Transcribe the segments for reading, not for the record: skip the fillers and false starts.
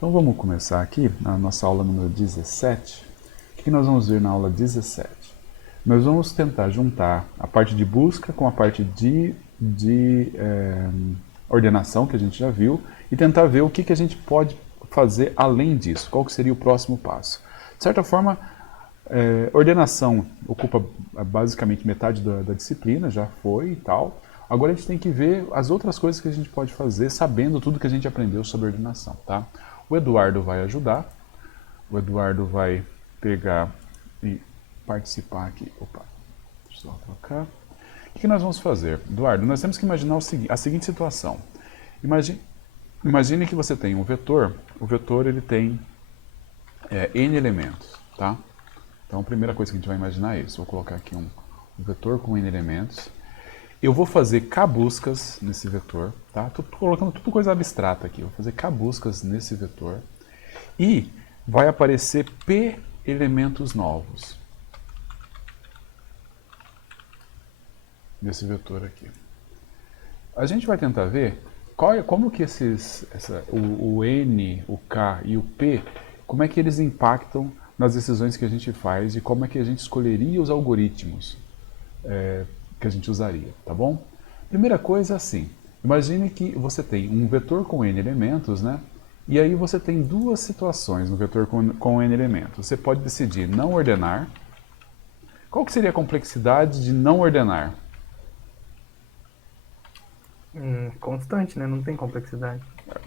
Então vamos começar aqui na nossa aula número 17. O que nós vamos ver na aula 17? Nós vamos tentar juntar a parte de busca com a parte de ordenação, que a gente já viu, e tentar ver o que a gente pode fazer além disso, qual que seria o próximo passo. De certa forma, ordenação ocupa basicamente metade da disciplina, já foi e tal. Agora a gente tem que ver as outras coisas que a gente pode fazer, sabendo tudo que a gente aprendeu sobre ordenação, tá? O Eduardo vai ajudar, o Eduardo vai pegar e participar aqui. Opa, deixa eu só trocar. O que nós vamos fazer? Eduardo, nós temos que imaginar a seguinte situação. Imagine que você tem um vetor, o vetor ele tem N elementos, tá? Então a primeira coisa que a gente vai imaginar é isso. Vou colocar aqui um vetor com N elementos. Eu vou fazer K buscas nesse vetor, tá? Estou colocando tudo coisa abstrata aqui. Vou fazer K buscas nesse vetor. E vai aparecer P elementos novos nesse vetor aqui. A gente vai tentar ver como que o N, o K e o P, como é que eles impactam nas decisões que a gente faz e como é que a gente escolheria os algoritmos que a gente usaria, tá bom? Primeira coisa assim, imagine que você tem um vetor com N elementos, né? E aí você tem duas situações no vetor com N elementos. Você pode decidir não ordenar. Qual que seria a complexidade de não ordenar? Constante, né? Não tem complexidade.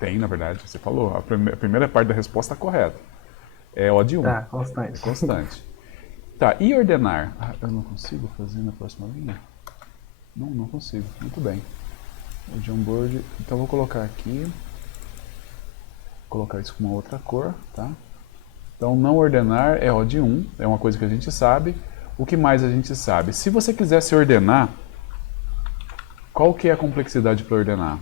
Tem, na verdade, você falou. A primeira parte da resposta está correta. É O de 1. Tá, constante. É constante. Tá, e ordenar? Eu não consigo fazer na próxima linha? Não consigo. Muito bem. O Jamboard. Então vou colocar aqui. Vou colocar isso com uma outra cor, tá? Então não ordenar é O de 1. É uma coisa que a gente sabe. O que mais a gente sabe? Se você quisesse ordenar, qual que é a complexidade para ordenar?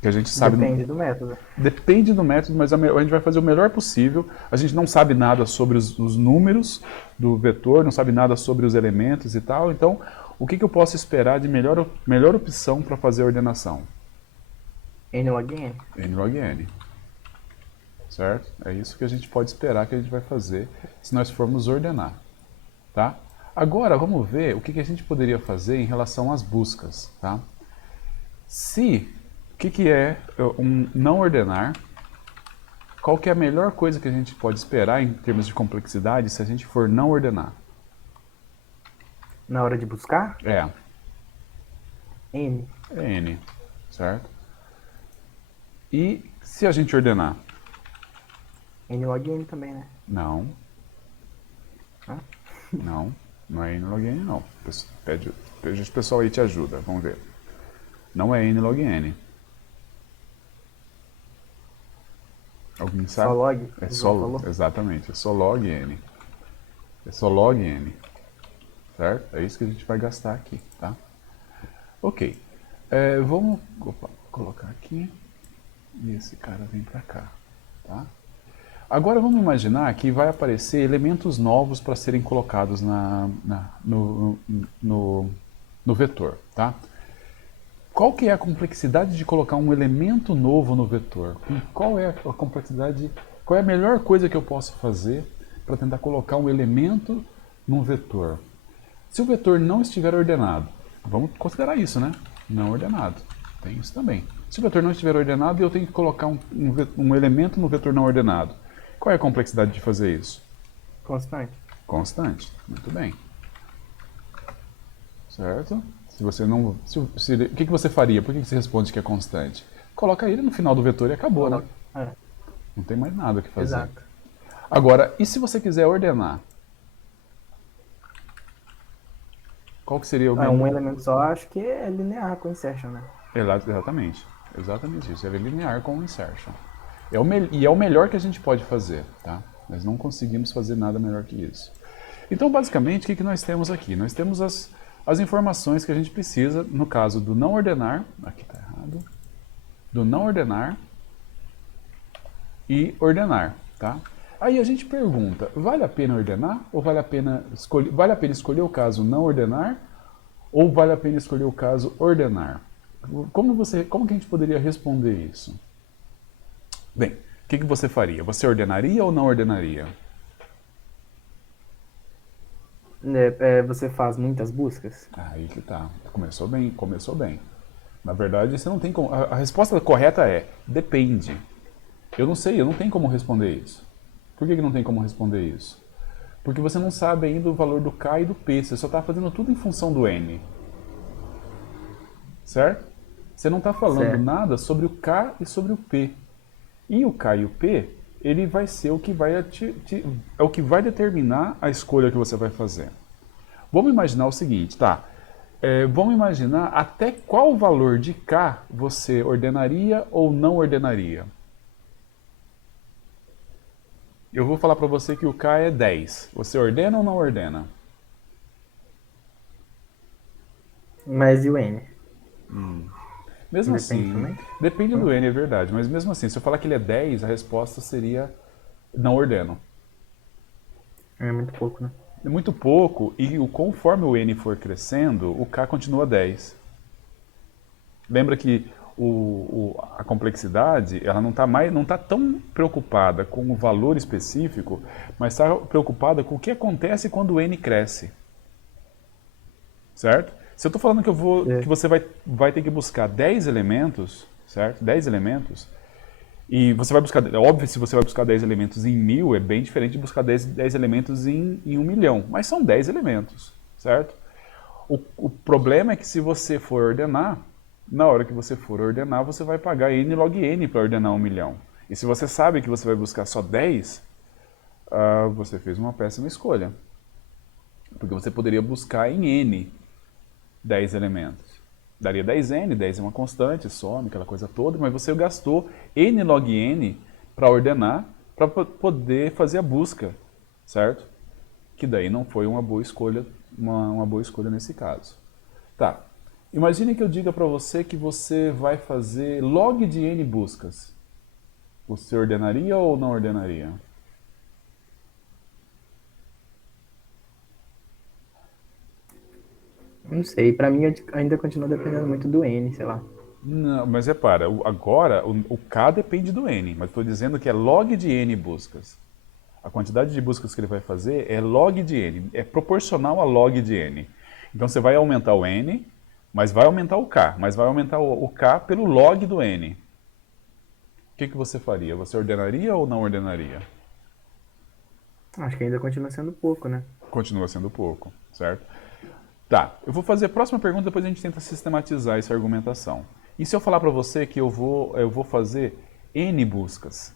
Que a gente sabe. Depende do método. Depende do método, mas a gente vai fazer o melhor possível. A gente não sabe nada sobre os números do vetor, não sabe nada sobre os elementos e tal. Então, o que eu posso esperar de melhor opção para fazer a ordenação? N log N. N log N. Certo? É isso que a gente pode esperar que a gente vai fazer se nós formos ordenar. Tá? Agora, vamos ver o que a gente poderia fazer em relação às buscas. Tá? O que é um não ordenar? Qual que é a melhor coisa que a gente pode esperar em termos de complexidade se a gente for não ordenar? Na hora de buscar? N. É N, certo? E se a gente ordenar? N log N também, né? Não. Hã? Não é N log N não. Pede o pessoal aí te ajuda, vamos ver. Não é N log N. Alguém sabe? Só log? É só falou? exatamente, é só log N. É só log N. Certo? É isso que a gente vai gastar aqui, tá? Ok. Vamos colocar aqui. E esse cara vem pra cá, tá? Agora vamos imaginar que vai aparecer elementos novos para serem colocados no vetor, tá? Qual que é a complexidade de colocar um elemento novo no vetor? Qual é a complexidade, qual é a melhor coisa que eu posso fazer para tentar colocar um elemento num vetor? Se o vetor não estiver ordenado, vamos considerar isso, né? Não ordenado, tem isso também. Se o vetor não estiver ordenado e eu tenho que colocar um elemento no vetor não ordenado, qual é a complexidade de fazer isso? Constante. Constante, muito bem. Certo? Se você não. O que você faria? Por que você responde que é constante? Coloca ele no final do vetor e acabou, né? Não tem mais nada que fazer. Exato. Agora, e se você quiser ordenar? Qual que seria o Um elemento só, acho que é linear com insertion, né? Exatamente. Exatamente isso. É linear com insertion. E é o melhor que a gente pode fazer, tá? Nós não conseguimos fazer nada melhor que isso. Então, basicamente, o que nós temos aqui? Nós temos as informações que a gente precisa, no caso do não ordenar, aqui está errado, do não ordenar e ordenar, tá? Aí a gente pergunta, vale a pena ordenar ou vale a pena escolher o caso não ordenar ou vale a pena escolher o caso ordenar? Como que a gente poderia responder isso? Bem, O que você faria? Você ordenaria ou não ordenaria? Você faz muitas buscas? Aí que tá. Começou bem, começou bem. Na verdade, você não tem como. A resposta correta é depende. Eu não sei, eu não tenho como responder isso. Por que não tem como responder isso? Porque você não sabe ainda o valor do K e do P. Você só está fazendo tudo em função do N. Certo? Você não está falando Certo. nada sobre o K e sobre o P. E o K e o P, ele vai ser o que vai, é o que vai determinar a escolha que você vai fazer. Vamos imaginar o seguinte, tá? Vamos imaginar até qual valor de K você ordenaria ou não ordenaria. Eu vou falar para você que o K é 10. Você ordena ou não ordena? Mas e o N? Mesmo Depende assim, também? depende do N, é verdade, mas mesmo assim, se eu falar que ele é 10, a resposta seria não ordeno. É muito pouco, né? É muito pouco e conforme o N for crescendo, o K continua 10. Lembra que a complexidade ela não tá tão preocupada com o valor específico, mas está preocupada com o que acontece quando o N cresce. Certo? Se eu estou falando que É. você vai ter que buscar 10 elementos, certo? 10 elementos, e você vai buscar, é óbvio, se você vai buscar 10 elementos em 1000, é bem diferente de buscar 10 elementos em 1 milhão, mas são 10 elementos, certo? O problema é que se você for ordenar, na hora que você for ordenar, você vai pagar n log n para ordenar 1 milhão. E se você sabe que você vai buscar só 10, você fez uma péssima escolha. Porque você poderia buscar em n 10 elementos. Daria 10n, 10 é uma constante, some, aquela coisa toda, mas você gastou n log n para ordenar, para poder fazer a busca, certo? Que daí não foi uma boa escolha, uma boa escolha nesse caso. Tá, imagine que eu diga para você que você vai fazer log de n buscas. Você ordenaria ou não ordenaria? Não sei, pra mim ainda continua dependendo muito do N, sei lá. Não, mas repara, agora o K depende do N, mas estou dizendo que é log de N buscas. A quantidade de buscas que ele vai fazer é log de N, é proporcional a log de N. Então você vai aumentar o N, mas vai aumentar o K, mas vai aumentar o K pelo log do N. O que você faria? Você ordenaria ou não ordenaria? Acho que ainda continua sendo pouco, né? Continua sendo pouco, certo? Tá, eu vou fazer a próxima pergunta, depois a gente tenta sistematizar essa argumentação. E se eu falar para você que eu vou fazer N buscas?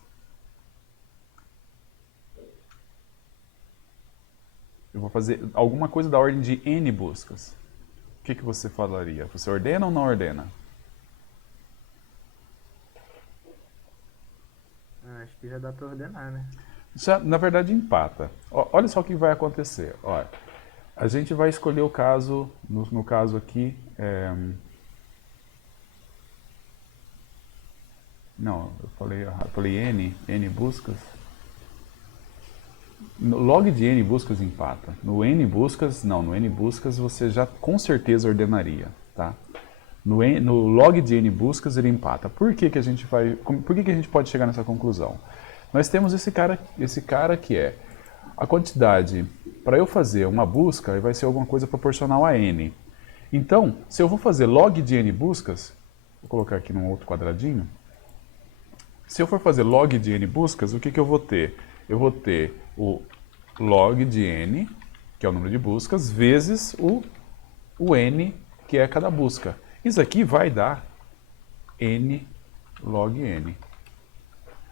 Eu vou fazer alguma coisa da ordem de N buscas. O que você falaria? Você ordena ou não ordena? Acho que já dá pra ordenar, né? Isso, na verdade, empata. Olha só o que vai acontecer. Olha, a gente vai escolher o caso, no caso aqui, não, eu falei errado, falei N buscas. No log de N buscas empata. No N buscas, não, no N buscas você já com certeza ordenaria, tá? No log de N buscas ele empata. Por que a gente pode chegar nessa conclusão? Nós temos esse cara que é a quantidade, para eu fazer uma busca, vai ser alguma coisa proporcional a N. Então, se eu vou fazer log de N buscas, vou colocar aqui num outro quadradinho, se eu for fazer log de N buscas, o que eu vou ter? Eu vou ter o log de N, que é o número de buscas, vezes o N, que é cada busca. Isso aqui vai dar N log N.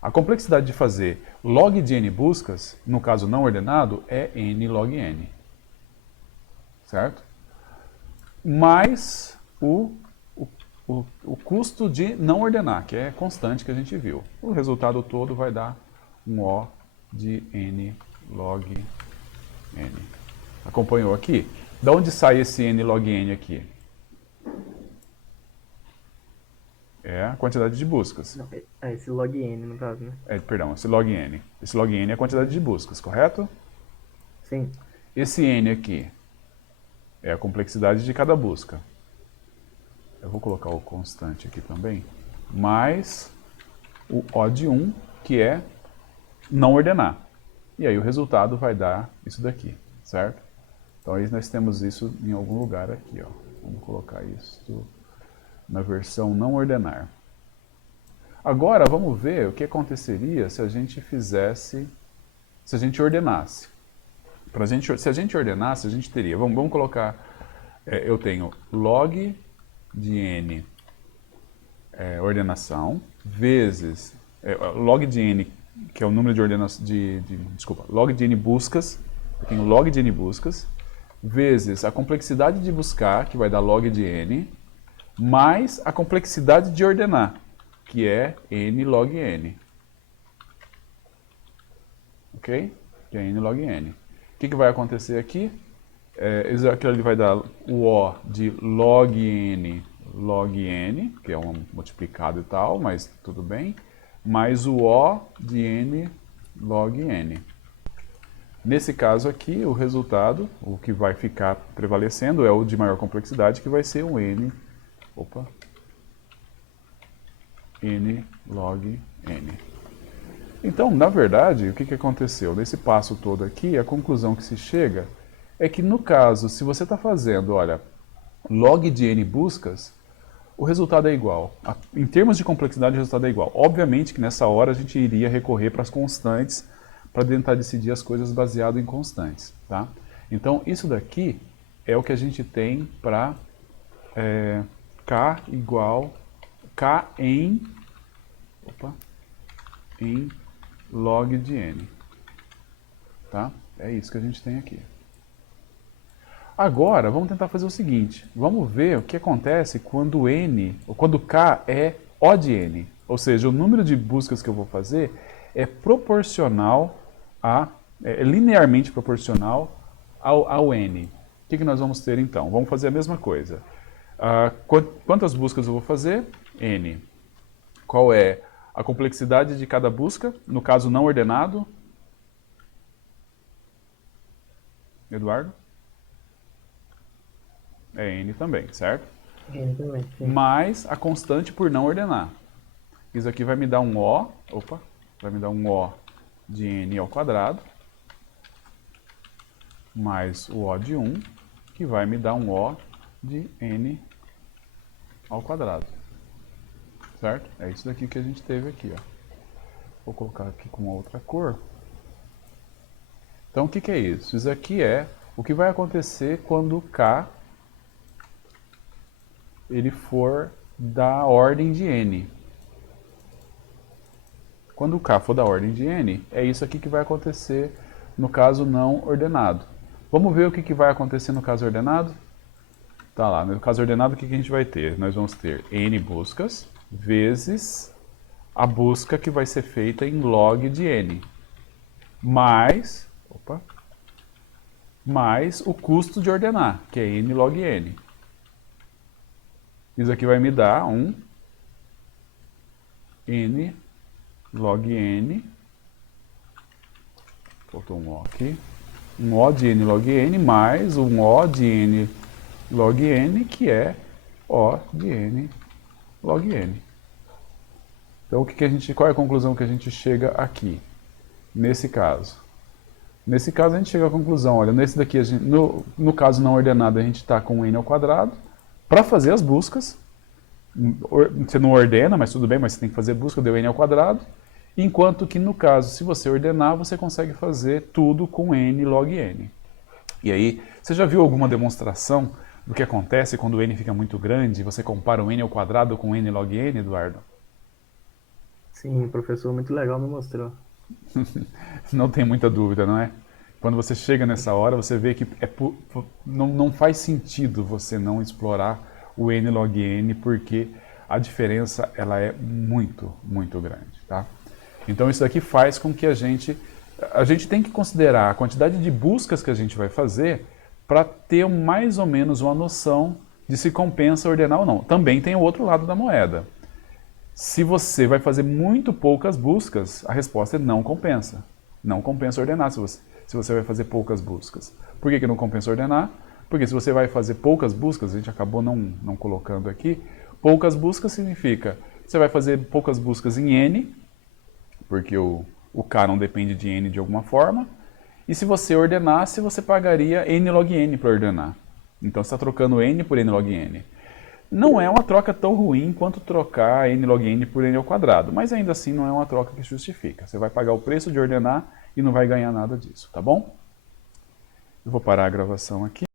A complexidade de fazer log de N buscas, no caso não ordenado, é N log N. Certo? Mais o custo de não ordenar, que é constante que a gente viu. O resultado todo vai dar um O de N log N. Acompanhou aqui? De onde sai esse N log N aqui? É a quantidade de buscas. Não, esse log N, no caso, né? Perdão, esse log N. Esse log N é a quantidade de buscas, correto? Sim. Esse N aqui é a complexidade de cada busca. Eu vou colocar o constante aqui também. Mais o O de 1 que é não ordenar. E aí o resultado vai dar isso daqui, certo? Então aí nós temos isso em algum lugar aqui, ó. Vamos colocar isso na versão não ordenar. Agora vamos ver o que aconteceria se a gente fizesse, se a gente ordenasse. Se a gente ordenasse, a gente teria, vamos colocar, eu tenho log de n ordenação, vezes, log de n, que é o número de ordenação, desculpa, log de n buscas, eu tenho log de n buscas, vezes a complexidade de buscar, que vai dar log de n, mais a complexidade de ordenar, que é n log n. Ok? Que é n log n. O que vai acontecer aqui? Aquilo ali vai dar o O de log n, que é um multiplicado e tal, mas tudo bem, mais o O de n log n. Nesse caso aqui, o resultado, o que vai ficar prevalecendo é o de maior complexidade, que vai ser o n log n. Então, na verdade, o que aconteceu? Nesse passo todo aqui, a conclusão que se chega é que, no caso, se você está fazendo, olha, log de n buscas, o resultado é igual. Em termos de complexidade, o resultado é igual. Obviamente que nessa hora a gente iria recorrer para as constantes para tentar decidir as coisas baseado em constantes. Tá? Então, isso daqui é o que a gente tem para K igual K em log de n. Tá? É isso que a gente tem aqui. Agora, vamos tentar fazer o seguinte. Vamos ver o que acontece quando K é O de n. Ou seja, o número de buscas que eu vou fazer é proporcional é linearmente proporcional ao n. O que nós vamos ter então? Vamos fazer a mesma coisa. Quantas buscas eu vou fazer? N. Qual é a complexidade de cada busca? No caso não ordenado. Eduardo? É n também, certo? N também, sim. Mais a constante por não ordenar. Isso aqui vai me dar um O, vai me dar um O de n ao quadrado, mais o O de 1, que vai me dar um O de n ao quadrado. Certo? É isso daqui que a gente teve aqui, ó. Vou colocar aqui com outra cor. Então, o que é isso? Isso aqui é o que vai acontecer quando K ele for da ordem de n. Quando o K for da ordem de n, é isso aqui que vai acontecer no caso não ordenado. Vamos ver o que vai acontecer no caso ordenado? Tá lá, no caso ordenado, o que a gente vai ter? Nós vamos ter n buscas vezes a busca que vai ser feita em log de n, mais o custo de ordenar, que é n log n. Isso aqui vai me dar um n log n, faltou um O aqui, um O de n log n mais um O de n log n, que é O de n log n. Então, qual é a conclusão que a gente chega aqui, nesse caso? Nesse caso, a gente chega à conclusão, olha, nesse daqui, no caso não ordenado, a gente está com n ao quadrado, para fazer as buscas. Você não ordena, mas tudo bem, mas você tem que fazer busca, deu n ao quadrado. Enquanto que no caso, se você ordenar, você consegue fazer tudo com n log n. E aí, você já viu alguma demonstração do que acontece quando o n fica muito grande? Você compara o n ao quadrado com n log n, Eduardo? Sim, o professor muito legal me mostrou. Não tem muita dúvida, não é? Quando você chega nessa hora, você vê que não faz sentido você não explorar o n log n, porque a diferença ela é muito, muito grande. Tá? Então isso daqui faz com que a gente tem que considerar a quantidade de buscas que a gente vai fazer para ter mais ou menos uma noção de se compensa ordenar ou não. Também tem o outro lado da moeda. Se você vai fazer muito poucas buscas, a resposta é não compensa. Não compensa ordenar se você vai fazer poucas buscas. Por que não compensa ordenar? Porque se você vai fazer poucas buscas, a gente acabou não colocando aqui, poucas buscas significa, você vai fazer poucas buscas em n, porque o K não depende de N de alguma forma. E se você ordenasse, você pagaria N log N para ordenar. Então você está trocando N por N log N. Não é uma troca tão ruim quanto trocar N log N por N ao quadrado, mas ainda assim não é uma troca que justifica. Você vai pagar o preço de ordenar e não vai ganhar nada disso, tá bom? Eu vou parar a gravação aqui.